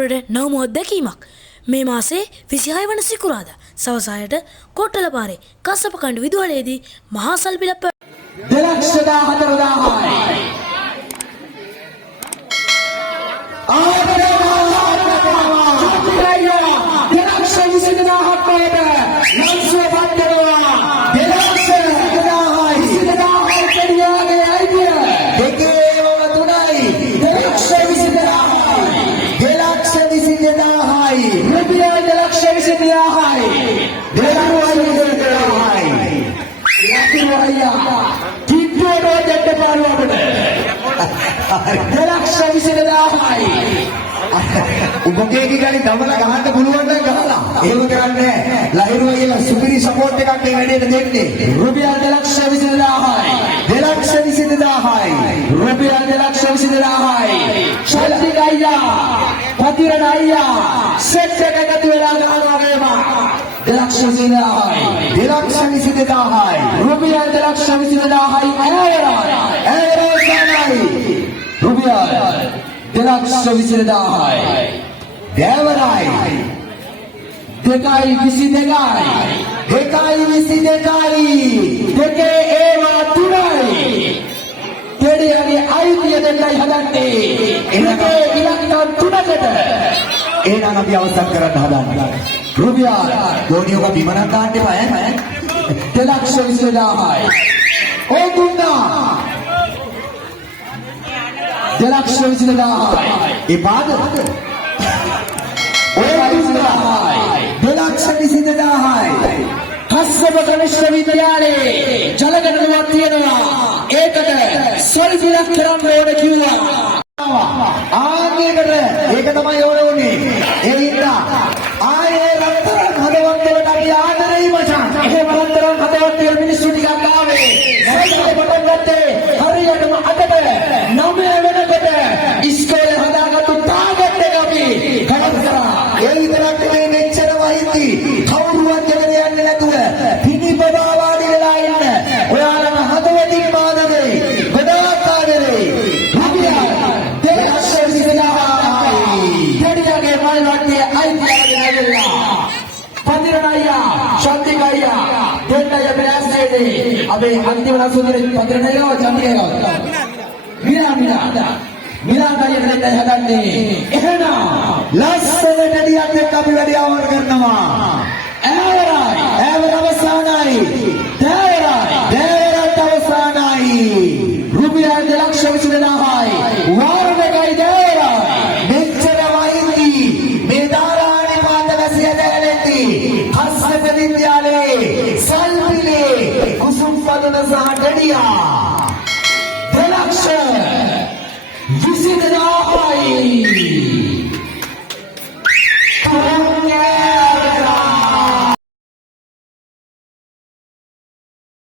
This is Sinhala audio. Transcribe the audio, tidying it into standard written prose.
අපට නවම අත්දැකීමක්. මේ මාසේ 26 වන සිකුරාදා සවස් 6ට කොට්ටල පාරේ කස්සප කණ්ඩු විදුහලේදී මහා සල්පිලප්ප උඹගේ ගානේ දමල ගහන්න පුළුවන් නම් ගහලා. එහෙම කරන්නේ ලහිරුව කියලා සුපිරි සපෝට් එකක් මේ වැඩේට දෙන්නේ. රුපියල් 2,20,000යි. 2,20,000යි. රුපියල් 2,20,000යි. ශක්තික අයියා, පතිරණ අයියා, සෙට් එක එකතු වෙලා ගහනවා වගේම 2,20,000යි. 2,20,000යි. රුපියල් 2,20,000යි. ඇවරයි. රුපියල් 2,20,000යි. දේවරයි 2,22යි. දෙකේ ඒවා 3යි. දෙඩියගේ අයිතිය දෙන්නයි හදන්නේ. එනකේ ඉලක්කම් 3කට. එහෙනම් අපි අවසන් කරන්න හදන්නේ. රුපියල් ගෝණියක බිමනක් ගන්න එපා ඈ. 2,20,000යි. ඔය දුන්නා 2,20,000යි. ඒ පාද ඔය 2,20,000යි. කස්සප කනිෂ්ඨ විද්‍යාලයේ ජලගණනාවක් තියෙනවා. ඒකට සල්පිලක් කරන්න ඕනේ කිව්වා. ආන්නේකට ඒක තමයි ඕනේ. ඒ හින්දා ආයේ රත්තරන් හදවත් වලට අපි ආදරෙයි මචං. එහෙම රත්තරන් හදවත් වල මිනිස්සු ටිකක් ආවේ. සල්පිලේ පටන් ගත්තේ හරියටම 8ට 9 වෙනකොට ඉස්කෝලේ හදාගත්තු ටාගට් එක අපි ගණන් කරා. ඒ විතරක් නෙමෙයි මෙච්චර වහිති. කවුරුවත් දෙන්න යන්නේ නැතුව පිටිපදා වාඩි වෙලා ඉන්න. ඔයාලම හදවතින් ආදරෙයි. ගොඩාක් ආදරෙයි. රුපියල් 2,20,000යි. දෙඩියගේ මල් වට්ටිය අයිතියගෙන ඇවිල්ලා. පන්දිරණ අයියා, ශාන්තික අයියා දෙන්නය ප්‍රයාසයේදී අපේ අන්තිම නසුදරේ පන්දිරණයෝ චන්දිකයෝ. මිලා කයියට හදන්නේ. එහෙනම් ලස්සන දෙඩියක් එක්ක අපි වැඩි ආවර කරනවා. ඇවර අවසానයි. දේවරට අවසానයි. රුපියල් 2,20,000යි. වාරණකයි දේවරයි. මෙච්චර වහින්දි මේ දාරාණි පාත වැසිය දැනෙති. කස්සප විද්‍යාලයේ සල්පිලේ කුසුම් පදන සහ දෙඩියා 2,20,000